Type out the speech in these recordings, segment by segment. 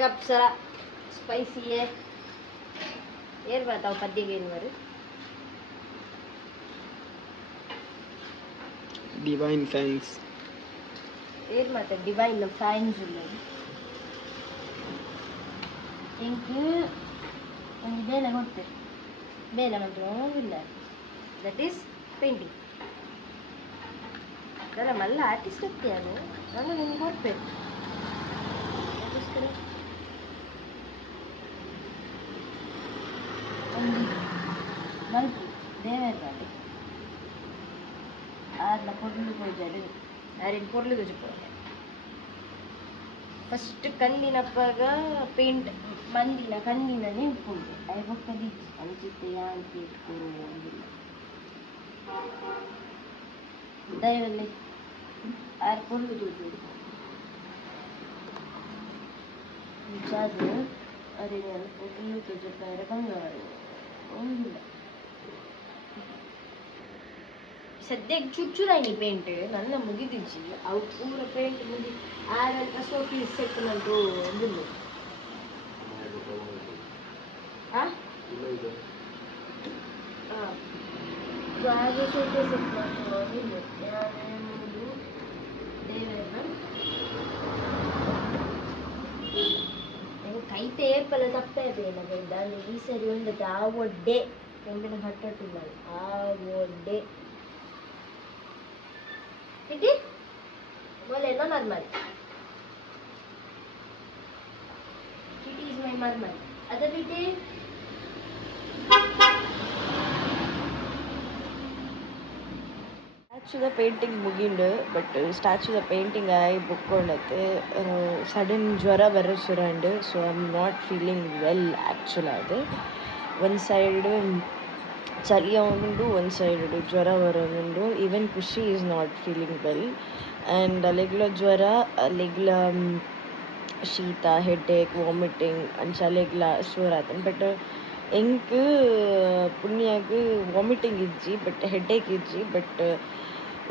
आएगा अप्सरा स्पाइसी है यार बताओ पद्दी गेन वर डिवाइन फैंस यार मत डिवाइन फैंस उल्लू इनके ಒಂದು ಬೇಲೆ ಕೊಡ್ತೆ ಬೇಲೆ ಮಾತ್ರ ಇಲ್ಲ ದಟ್ ಈಸ್ ಪೇಂಟಿಂಗ್ ಅದರ ಮಲ್ಲ ಆರ್ಟಿಸ್ಟ್ ಅತ್ಯಾನು ನಾನು ನಿಮಗೆ ಕೊಡ್ಬೇಕು ಅದಕ್ಕೋಸ್ಕರ ಒಂದು ಮಲ್ಪು ದೇವೇರ್ಗಾಡಿ ಆರ್ಲ ಪೊರ್ಲು ಕೊಯ್ಜಾಡು ಆರಿನ ಪೊರ್ಲು ಕೊಯ್ಜು ಫಸ್ಟ್ ಕಂದಿನಪ್ಪಾಗ ಪೇಂಟ್ ಮಂದಿನ ಕಂದಿನನೇ ಉಪ್ಪುಂಟು ಅవి ಬೊಕ್ಕದಿ ಅಂಚಿತ್ತೆ ಯಾಂತಿ ಇಟ್ಕೊರು ಅಂದಿಲ್ಲ ದಯವಲ್ಲಿ ಆರು ಪೊರ್ಲು ತೂತು ಚಾದು ಅರಿನ ಪೊರ್ಲು ತೂಜಪ್ಪಾರ ಕಂಗವಾರು ಒಂದಿಲ್ಲ ಸದ್ಯಕ್ಕೆ ಚುಚ್ಚುರಾಯಿ ಪೇಂಟ್ ನನ್ನ ಮುಗಿದಿಜ್ಜಿ ಅವು ಪೂರ ಪೇಂಟ್ ಮುಗಿ ಆರಲ್ಲಿ ಕಸೋಟಿ ಸೆಟ್ ನಂಟು ಒಂದಿಲ್ಲ ಆಗ ಸೋಟೆ ಸೆಟ್ ನಂಟು ಒಂದಿಲ್ಲ ಯಾರು ದೇವೇರ್ನ ಕೈತೆ ಏಪಲ್ಲ ತಪ್ಪೇ ಬೇಡ ಬೇಡ ಈ ಸರಿ ಉಂಡತ್ತೆ ಆ ಒಡ್ಡೆ ಪೇಂಟಿನ ಕಟ್ಟಟ್ಟಿಲ್ಲ ಆ ಒಡ್ಡೆ Titi, boleh no normal. Titi is my normal. Ada Titi? Statue the painting mugindu, but statue the painting I book on sudden jwara varasurand, so I'm not feeling well actually. One side ಚಳಿ ಅವನುಂಡು ಒಂದು side ಜ್ವರ ಬರೋನುಂಡು even Khushi is not feeling well and ಅಲೆಗ್ಲ ಜ್ವರ ಅಲೆಗ್ಲ ಶೀತ headache vomiting ಅಂಚ ಅಲೆಗ್ಲ sure ಆತನ್ but ಎಂಕ್ ಪುಣ್ಯಾಗ ವಾಮಿಟಿಂಗ್ ಇಜ್ಜಿ ಬಟ್ ಹೆಡ್ಏಕ್ ಇಜ್ಜಿ ಬಟ್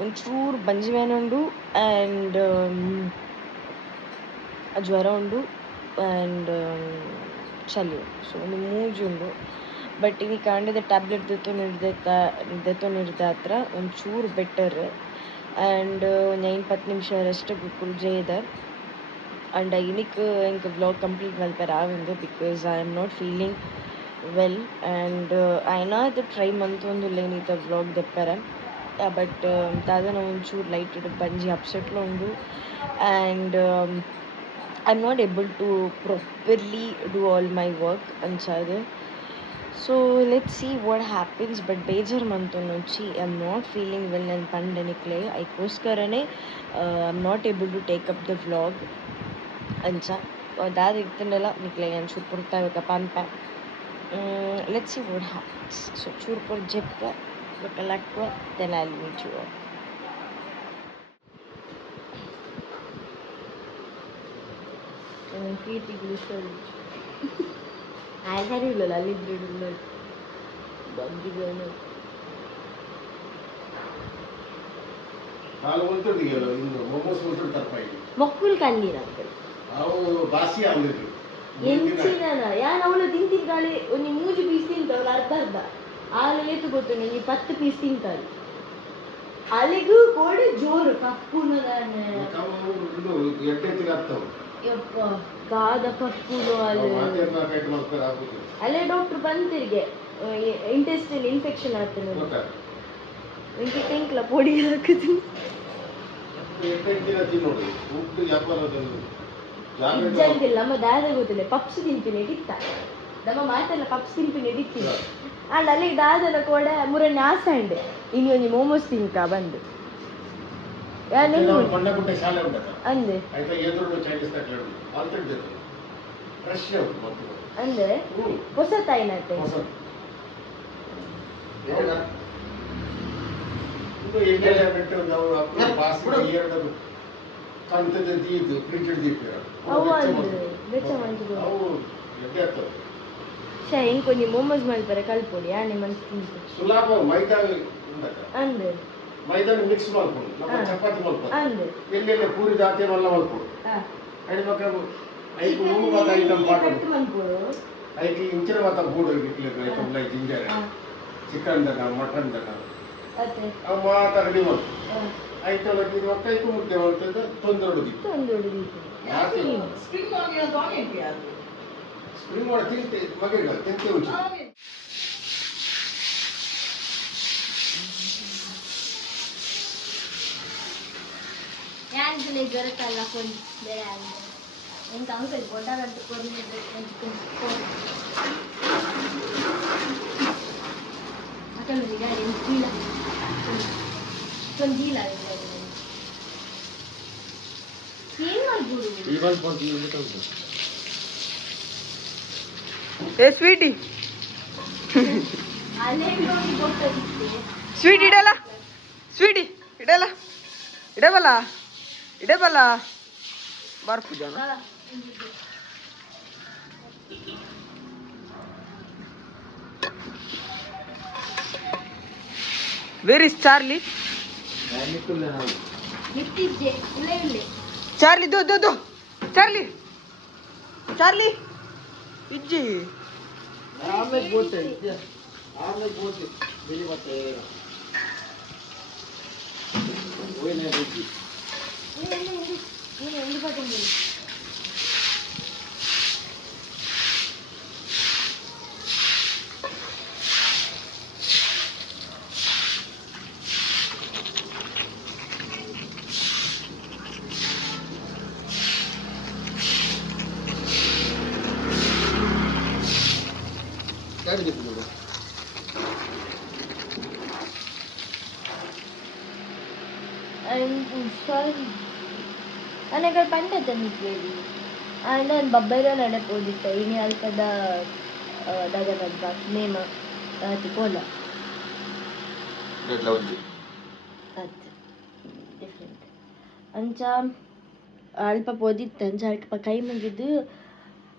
ಒಂಚೂರು ಬಂಜಿವೇನುಂಡು ಆ್ಯಂಡ್ ಜ್ವರ ಉಂಡು ಆ್ಯಂಡ್ ಚಳಿ ಸೊ ಒಂದು ಮೂಜುಂಡು ಬಟ್ ಈಗ ಕಾಂಡಿದ ಟ್ಯಾಬ್ಲೆಟ್ ದೆತ್ತೊಂಡಿರ್ದ ಹತ್ರ ಒಂಚೂರು ಬೆಟರ್ ಆ್ಯಂಡ್ ಒಂದು 20 ನಿಮಿಷ ರೆಸ್ಟ್ ಕುಲ್ಜೆಯ್ದ ಆ್ಯಂಡ್ ಇನ್ನಿಕ್ ಎಂಕ್ ವ್ಲಾಗ್ ಕಂಪ್ಲೀಟ್ ಮಲ್ಪೆರ ಆವಂದು because I am not feeling well and ಐನಾದ ಟ್ರೈ ಮಂತೊಂದುಲ್ಲೆ ನೀತ ವ್ಲಾಗ್ ದೆಪ್ಪೆರ ಬಟ್ ದಾದನ ಒಂಚೂರು ಲೈಟ್ ಬಂಜಿ ಅಪ್ಸೆಟ್ಲ ಉಂಡು and I am not able to properly do all my work ಅಂಚಾದ So let's see what happens, but ಬೇಜಾರು ಮಂತು ನೋಚಿ I am not feeling well ನನ್ನ ಪಂಡನಿಕ್ಲೆ ಅದಕ್ಕೋಸ್ಕರನೇ I am not able to take up the vlog ಅಂಚ ಅದಾದ ಇರ್ತನಲ್ಲ ನಿಕ್ಲೆ ನಾನು ಚೂರು ಪುರ್ತಾಗಬೇಕಪ್ಪ ಅಂತ let's see what happens so ಚೂರು ಪುರ್ ಜೆಪ್ಪ ಗೊತ್ತಲಾಕ್ವ then I will meet you all ನನ್ನ ಫೀಟಿಗೆ ಆಲ್ಹರಿಲ್ಲ ಅಲ್ಲಿದ್ರೆ ಬಂದಿದ್ದೇನೆ ಮೊಕ್ಕುಲ್ ಕಂಡಿನ ಎಂಚಿನ ಯಾರು ಅವಳು ತಿಂತಿದ್ದಾಳೆ ಒಂದು 3 ಪೀಸ್ ತಿಂತವಳು ಅರ್ಧ ಹಾಲು ಏತು ಗೊತ್ತು ನೀನು 10 ಪೀಸ್ ತಿಂತಾಳೆ ಅಲ್ಲಿಗೂ ಕೋಡೆ ಜೋರು ಕಪ್ಪುನದಾನೆ ಯಪ್ಪ ಗಾದ ಕಪ್ಪುನು ಅಲ್ಲೇ ಡಾಕ್ಟರ್ ಬಂತಿರಿಗೆ ಇಂಟೆಸ್ಟೈನ್ ಇನ್ಫೆಕ್ಷನ್ ಆಗ್ತದೆ ಇಂಟಿ ತೆಂಕ್ಲ ಪೊಡಿ ಹಾಕಿದ್ರು ಇಜ್ಜಂತಿಲ್ಲ ನಮ್ಮ ದಾದ ಗೊತ್ತಿಲ್ಲ ಪಪ್ಸ್ ತಿಂತೀನಿ ಇತ್ತ ನಮ್ಮ ಮಾತೆಲ್ಲ ಪಪ್ಸ್ ತಿಂತೀನಿ ಇತ್ತೀನಿ ಅಂಡ್ ಅಲ್ಲಿ ದಾದನ ಕೂಡ ಮುರಣ್ಣೆ ಆಸಂಡ್ ಇನ್ನು ಒಂಜಿ ಮೋಮೋಸ್ ತಿಂಕ ಬಂದು ಅಂದೆ ಅಂದ್ರೆ ಹೊಸ ತಾಯಿನತ್ತೆ ఇంకొన్ని మోమోస్ మల్పర కల్పొడి అని మనకి తింటే సులభ మైదా అందే మైదా మిక్స్ ಮಾಡ್ಕೊಂಡು ನಮ್ಮ ಚಪಾತಿ ಮಾಡ್ಕೊಂಡು ಅಂದೆ ಎಲ್ಲೆಲ್ಲ ಪೂರಿ ದಾತೆ ಮಲ್ಲ ಮಾಡ್ಕೊಂಡು ಅಡಿ ಮಕ್ಕ ಐಕು ಮೂರು ಬಾತ ಐಟಮ್ ಪಾಡು ಐಕು ಇಂಚಿನ ಬಾತ ಬೂಡು ಇಟ್ಲಿಕ್ಕೆ ಐಟಮ್ ಲೈ ಜಿಂಜರ್ ಚಿಕನ್ ದನ ಮಟನ್ ದನ ಅಮ್ಮ ತಗಡಿ ಬಂತು ಐತೊಳಗೆ ಇದು ಕೈಕು ಮುದ್ದೆ ಮಾಡ್ತಿದ್ದ ತೊಂದೊಡಗಿತ್ತು ಸ್ಪ್ರಿಂಗ್ ಮಾಡಿ ತಿಂತೆ ಮಗೆಗಳು ತಿಂತೆ ಉಂಟು ಯಾಂಗ್ಲೇ ಜೊರಕಲ್ಲ ಕೊಂಡು ಬೇರೆ ಆಗಿದೆ ಎಂತ ಅಂಕಲ್ ಗೊಡ್ಡಾಗಂಟು ಕೊರಿದ್ರೆ ಅಕಲ್ ಈಗ ಏನು ಕೀಲ ಕೊಂದೀಲ ಏನು ಮಾಡ್ಬೋದು ಇವನ್ ಪೊಂದಿ ಉಂಟು ಏ ಸ್ವೀಟಿ ಅಲ್ಲೇ ನೋಡಿ ಗೊತ್ತಾಗುತ್ತೆ ಸ್ವೀಟ್ ಇಡಲ್ಲ ಸ್ವೀಟಿ ಇಡಲ್ಲ ಇಡಬಲ್ಲ ಬಾರ್ ಪೂಜಾನ ವೇರ್ ಇಸ್ ಚಾರ್ಲಿ ಇಟ್ಟಿದ್ದೆ ಇಲ್ಲೇ ಚಾರ್ಲಿ ದೋ ಚಾರ್ಲಿ ಇಜ್ಜಿ ಆಮೇಲೆ ಬೋತೆ ಬಿಳಿ ಬಟ್ಟೆ ಓಯ್ನೆ ಬಿಜಿ ಏನು ಎಂದು ಬರ್ತೇನೆ काय घेतलं तुला sorry ನನಗೆ ಪಂಡದ ನಿಂತೇಳಿ ನಾನು ಬಬ್ಬೈರ ನಡೆಪೋದಿತ್ತ ಇನಿ ಅಲ್ಪದ ದಗನದ ನೇಮ ತಿಕೋಲ घेतला होती ಅದು ಡಿಫ್ರೆಂಟ್ ಅಂಚ ಅಲ್ಪ ಪೋದಿತ್ತು ಅಂಚ ಅಲ್ಪ ಕೈ ಮುಗಿದು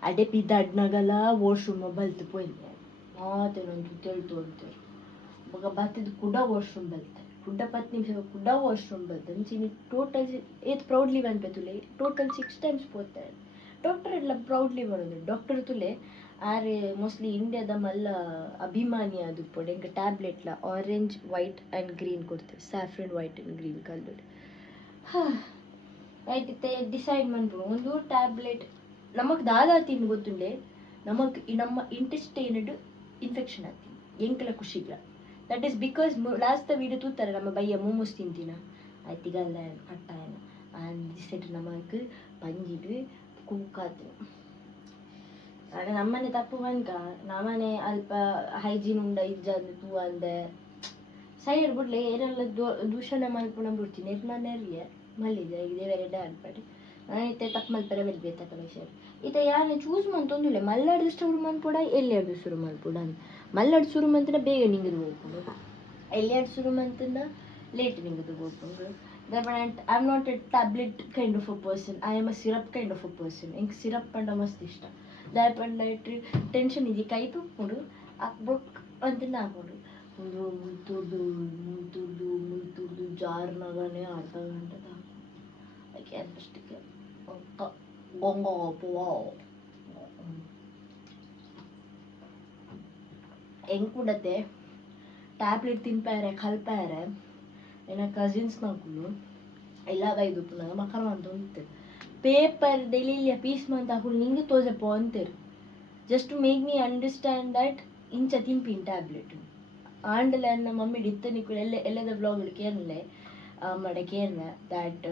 ಅಡೆ ಬಿದ್ದ ಅಡ್ನಾಗಲ್ಲ ವಾಶ್ರೂಮ್ ಬಲ್ತು ಪೋಯ್ನೆ ಮಾತೆ ನಂಗೆ ಕೇಳ್ತು ಅಂತಾರೆ ಮಗ ಬತ್ತಿದ್ದು ಕೂಡ ವಾಶ್ರೂಮ್ ಬಲ್ತೆ ಕುಡ್ಡ 10 ನಿಮಿಷ ಕುಡ್ಡ ವಾಶ್ರೂಮ್ ಬಲ್ತೆ ಅಂಚಿನಿ ಟೋಟಲ್ ಏತ್ ಪ್ರೌಡ್ಲಿ ಬಂದ್ಪೆ ತುಲೆ ಟೋಟಲ್ 6 ಟೈಮ್ಸ್ ಪೋತೆ ಡಾಕ್ಟರ್ ಎಲ್ಲ ಪ್ರೌಡ್ಲಿ ಮಾಡೋದು ಡಾಕ್ಟರ್ ತುಲೆ ಆರೆ ಮೋಸ್ಟ್ಲಿ ಇಂಡಿಯಾದ ಮಲ್ಲ ಅಭಿಮಾನಿ ಅದು ಪೊಡೆ ಎಂಕ ಟ್ಯಾಬ್ಲೆಟ್ಲ ಆರೆಂಜ್ ವೈಟ್ ಆ್ಯಂಡ್ ಗ್ರೀನ್ ಕೊಡ್ತೇವೆ ಸ್ಯಾಫ್ರನ್ ವೈಟ್ ಆ್ಯಂಡ್ ಗ್ರೀನ್ ಕಲ್ಬಿಟ್ಟು ಆಯ್ತು ಡಿಸೈಡ್ ಮಾಡ್ಬೋದು ಒಂದು ಟ್ಯಾಬ್ಲೆಟ್ ನಮಗೆ ದಾದ ತಿಂದು ಗೊತ್ತುಂಡೆ ನಮಗೆ ನಮ್ಮ ಇಂಟೆಸ್ಟೈನಡ್ ಇನ್ಫೆಕ್ಷನ್ ಆಗ್ತೀನಿ ಎಂಕಲ ಖುಷಿಗಳ that is because last video ತೂತಾರೆ ನಮ್ಮ ಬಯ್ಯ ಮೋಮೋಸ್ ತಿಂತೀನ ಆಯ್ತಿಗಲ್ಲ ಕಟ್ಟಾಯನ ಅಂದಿಸೆಟ್ ನಮಕ್ ಪಂಜಿಡು ಕುಕ್ಕಾತು ಆಗ ನಮ್ಮನೆ ತಪ್ಪು ಬಂಕ ನಮ್ಮನೆ ಅಲ್ಪ ಹೈಜೀನ್ ಉಂಡ ಇಜ್ಜಂದು ತೂ ಅಂದೆ ಸೈಡ್ ಬಿಡ್ಲೆ ಏನೆಲ್ಲ ದೂಷಣೆ ಮಲ್ಪುಣ ಬಿಡ್ತೀನಿ ನಿರ್ಮಾಣರಿಯ ಮಲ್ಲಿದೆ ಇದೇ ಬೇರೆ ಅನ್ಪಡಿ ನಾನೈತೆ ತಪ್ಪು ಮಲ್ಪರ ಬೆಲ್ಬೇ ತಕ್ಕ ವಿಷಯ ಈತ ಯಾರನ್ನ ಚೂಸ್ ಮಂತೊಂದಿಲ್ಲ ಮಲ್ಲಾಡ್ದು ಶುರು ಮನ್ಪುಡ ಎಲ್ಲಿಯಾಡ್ದು ಶುರು ಮನ್ಪುಡ ಅಂತ ಮಲ್ಲಾಡ್ ಶುರು ಮಂತನ ಬೇಗ ನಿಂಗದು ಹೋಗ್ಕೊಂಡು ಎಲ್ಲಿಯಾಡ್ ಶುರು ಮಂತನ ಲೇಟ್ ನಿಂಗದು ಹೋಗ್ಕೊಂಡು I am not a tablet kind of a person I am a syrup kind of a person ಎಂಗೆ ಸಿರಪ್ ಪಂಡ ಮಸ್ತ್ ಇಷ್ಟ ದಾಯಪಂಡ ಇಟ್ಟು ಟೆನ್ಷನ್ ಇದೆ ಕೈ ತುಕ್ಕೊಂಡು ಹಾಕ್ಬಿಟ್ಟು ಅಂತ ಹಾಕೊಂಡು ಒಂದು ಮುಲ್ತುರ್ದು ಜಾರ್ನಾಗನೇ ಅರ್ಧ ಗಂಟೆದ ಅದಕ್ಕೆ ಅಷ್ಟಕ್ಕೆ ಹೆಂಗೆ ಕೂಡತ್ತೆ ಟ್ಯಾಬ್ಲೆಟ್ ತಿನ್ಪಾರೆ ಕಲ್ಪಾರೆ ನನ್ನ ಕಸಿನ್ಸ್ ಮಕ್ಕಳು ಎಲ್ಲ ಬೈದು ಪುನಃ ಮಕ್ಕಳು ಅಂತ ಉಂಟು ಪೇಪರ್ ಡೈಲಿ ಪೀಸ್ ಮಂತ್ ಹಾಕೊಂಡು ನಿಂಗೆ ತೋಜಪ್ಪ ಅಂತಾರೆ just to make me understand that ಇಂಚ ತಿಂಪಿನ ಟ್ಯಾಬ್ಲೆಟ್ ಆಂಡಲ ನಮ್ಮ ಮಮ್ಮಿ ಡಿತ್ತನಿಕ್ಕೂ ಎಲ್ಲದ ಬ್ಲಾಗ್ಗಳು ಕೇರಳೆ ಮಡೆ ಕೇರ್ನ ದ್ಯಾಟ್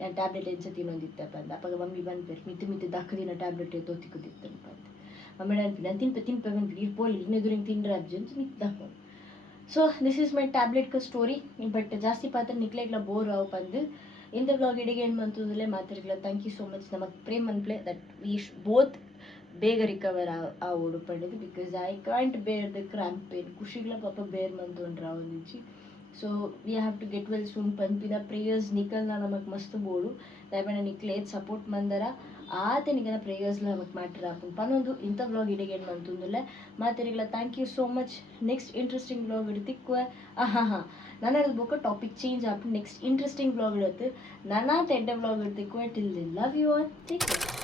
ನಾನು ಟ್ಯಾಬ್ಲೆಟ್ ಎಂಚ ತಿನ್ನೊಂದಿತ್ತಪ್ಪ ಅಂತ ಅಪ್ಪಾಗ ಮಮ್ಮಿ ಬಂದ್ಬೇರು ಮಿತ್ತು ದಕ್ಕದಿನ ಟ್ಯಾಬ್ಲೆಟ್ ತೋತಿಕ್ಕುದಿತ್ತಪ್ಪ ಅಂತ ಮಮ್ಮಿ ಅನ್ಪಿ ನಾನು ತಿಂಪೆ ಬಂದ್ಬಿಟ್ಟು ಇರ್ಪೋಲಿ ಇನ್ನೆದುರಿಗೆ ತಿಂದ್ರೆ ಅಬ್ಜನ್ಸ್ ಮಿತ್ತು ದಕ್ಕ so this is my tablet story but ಜಾಸ್ತಿ ಪಾತ್ರ ನಿಕ್ಲೆಗ್ಲ ಬೋರ್ ಅವು ಬಂದು ಇಂಥ ಬ್ಲಾಗ್ ಇಡಿಗೆ ಏನು ಬಂತದಲ್ಲೇ ಮಾತಾಡಿಲ್ಲ ಥ್ಯಾಂಕ್ ಯು ಸೋ ಮಚ್ ನಮಗೆ ಪ್ರೇಮ್ ಅನ್ಪ್ಲೆ ದಟ್ ವಿ ಬೋತ್ ಬೇಗ ರಿಕವರ್ ಆ ಓಡುಪಂಡಿದ್ದು because I can't bear the cramp pain ಖುಷಿಗಳ ಪಾಪ ಬೇರ್ ಮಂತೊಂಡ್ರ ಒಂದಿಚ್ಚಿ so we have to get well soon ಪಂಪಿದ ಪ್ರೇಯರ್ಸ್ ನಿಕಲ್ನ ನಮಗೆ ಮಸ್ತ್ ಬೋಡು ದಯಮಾಡಿ ನಿಕ್ಲೇದ್ ಸಪೋರ್ಟ್ ಮಂದರ ಆತ ನಿಗನ ಪ್ರೇಯರ್ಸ್ಲ ನಮಗೆ ಮ್ಯಾಟ್ರ್ ಹಾಕೊಂಡು ಪನ್ನೊಂದು ಇಂಥ ಬ್ಲಾಗ್ ಇಡಿಗೆ ಏನು ಬಂತಂದಿಲ್ಲ ಮಾತಾಡಿಲ್ಲ thank you so much next interesting vlog ಇಡ್ತಿಕ್ವ ನಾನು ಹೇಳ್ಬೇಕು ಟಾಪಿಕ್ ಚೇಂಜ್ ಆಗ್ಬಿಟ್ಟು ನೆಕ್ಸ್ಟ್ ಇಂಟ್ರೆಸ್ಟಿಂಗ್ ಬ್ಲಾಗ್ ಇಡುತ್ತೆ ನಾನು ತೆಡ್ಡೆ ಬ್ಲಾಗ್ ಇಡ್ತಿಕ್ವ till love you all take care